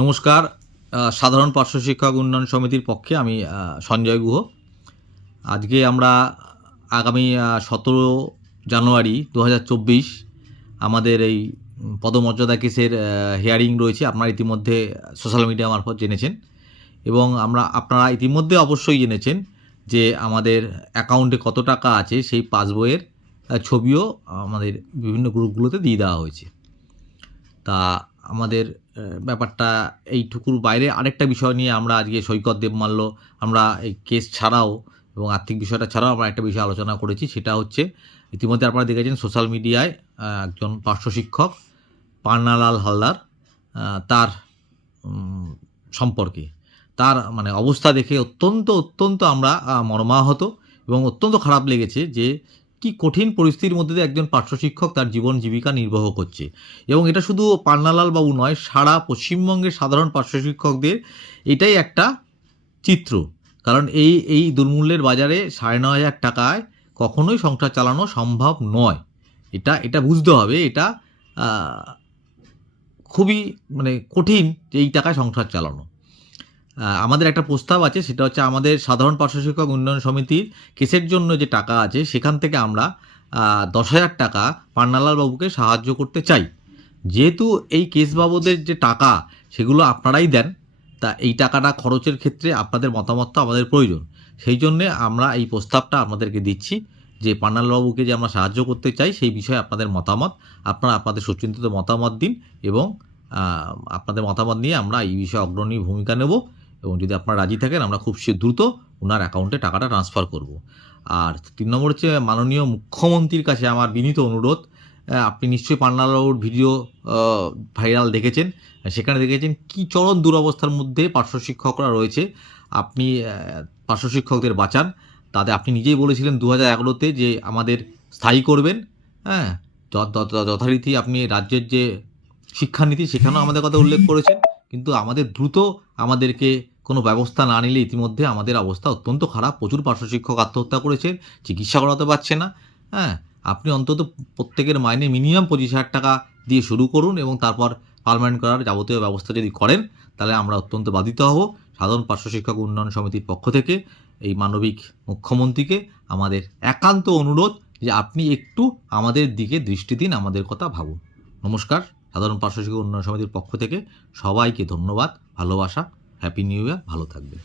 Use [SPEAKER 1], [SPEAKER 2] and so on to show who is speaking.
[SPEAKER 1] নমস্কার সাধারণ পার্শ্ব শিক্ষক উন্নয়ন সমিতির পক্ষে আমি সঞ্জয় গুহ। আজকে আমরা আগামী সতেরো জানুয়ারি দু হাজার চব্বিশ আমাদের এই পদমর্যাদা কেসের হিয়ারিং রয়েছে। আপনারা ইতিমধ্যে সোশ্যাল মিডিয়া মারফত জেনেছেন এবং আমরা, আপনারা ইতিমধ্যে অবশ্যই জেনেছেন যে আমাদের অ্যাকাউন্টে কত টাকা আছে সেই পাসবইয়ের ছবিও আমাদের বিভিন্ন গ্রুপগুলোতে দিয়ে দেওয়া হয়েছে। তা আমাদের ব্যাপারটা এইটুকুর বাইরে। আরেকটা বিষয় নিয়ে আমরা আজকে সৈকত দেবমাল্য, আমরা এই কেস ছাড়াও এবং আর্থিক বিষয়টা ছাড়াও আমরা একটা বিষয় আলোচনা করেছি, সেটা হচ্ছে ইতিমধ্যে আপনারা দেখেছেন সোশ্যাল মিডিয়ায় একজন পার্শ্ব শিক্ষক, পান্নালাল হালদার তার সম্পর্কে। তার মানে অবস্থা দেখে অত্যন্ত অত্যন্ত আমরা মর্মাহত এবং অত্যন্ত খারাপ লেগেছে যে কি কঠিন পরিস্থিতির মধ্যে দিয়ে একজন পার্শ্ব শিক্ষক তার জীবন জীবিকা নির্বাহ করছে? এবং এটা শুধু পান্নালাল বাবু নয়, সারা পশ্চিমবঙ্গের সাধারণ পার্শ্ব শিক্ষকদের এটাই একটা চিত্র। কারণ এই এই দুর্মূল্যের বাজারে সাড়ে নয় হাজার টাকায় কখনোই সংসার চালানো সম্ভব নয়। এটা এটা বুঝতে হবে, এটা খুবই মানে কঠিন যে এই টাকায় সংসার চালানো। আমাদের একটা প্রস্তাব আছে, সেটা হচ্ছে আমাদের সাধারণ পার্শ্ব শিক্ষক উন্নয়ন সমিতির কেসের জন্য যে টাকা আছে, সেখান থেকে আমরা দশ হাজার টাকা পান্নালাল বাবুকে সাহায্য করতে চাই। যেহেতু এই কেস বাবদের যে টাকা, সেগুলো আপনারাই দেন, তা এই টাকাটা খরচের ক্ষেত্রে আপনাদের মতামতটা আমাদের প্রয়োজন। সেই জন্যে আমরা এই প্রস্তাবটা আপনাদেরকে দিচ্ছি যে পান্নালবাবুকে যে আমরা সাহায্য করতে চাই, সেই বিষয়ে আপনাদের মতামত, আপনারা আপনাদের সুচিন্তিত মতামত দিন এবং আপনাদের মতামত নিয়ে আমরা এই বিষয়ে অগ্রণী ভূমিকা নেব। এবং যদি আপনারা রাজি থাকেন আমরা খুব দ্রুত ওনার অ্যাকাউন্টে টাকাটা ট্রান্সফার করব। আর তিন নম্বর হচ্ছে মাননীয় মুখ্যমন্ত্রীর কাছে আমার বিনীত অনুরোধ আপনি নিশ্চয়ই পান্নালাবাবুর ভিডিও ভাইরাল দেখেছেন। সেখানে দেখেছেন কি চরম দুরবস্থার মধ্যে পার্শ্ব শিক্ষকরা রয়েছে। আপনি আহ, পার্শ্ব শিক্ষকদের বাঁচান। তাতে আপনি নিজেই বলেছিলেন দু হাজার এগারোতে যে আমাদের স্থায়ী করবেন। হ্যাঁ যথারীতি আপনি রাজ্যের যে শিক্ষানীতি সেখানেও আমাদের কথা উল্লেখ করেছেন। কিন্তু আমাদের দ্রুত আমাদেরকে কোনো ব্যবস্থা না নিলে ইতিমধ্যে আমাদের অবস্থা অত্যন্ত খারাপ। প্রচুর পার্শ্ব শিক্ষক আত্মহত্যা করেছেন, চিকিৎসা করাতে পারছে না। হ্যাঁ আপনি অন্তত প্রত্যেকের মাইনে মিনিমাম পঁচিশ হাজার টাকা দিয়ে শুরু করুন এবং তারপর পার্মানেন্ট করার যাবতীয় ব্যবস্থা যদি করেন, তাহলে আমরা অত্যন্ত বাধিত হব। সাধারণ পার্শ্ব শিক্ষক উন্নয়ন সমিতির পক্ষ থেকে এই মানবিক মুখ্যমন্ত্রীকে আমাদের একান্ত অনুরোধ যে আপনি একটু আমাদের দিকে দৃষ্টি দিন, আমাদের কথা ভাবুন। নমস্কার, সাধারণ পার্শ্ব শিক্ষক উন্নয়ন সমিতির পক্ষ থেকে সবাইকে ধন্যবাদ, ভালোবাসা। হ্যাপি নিউ ইয়ার ভালো থাকবেন।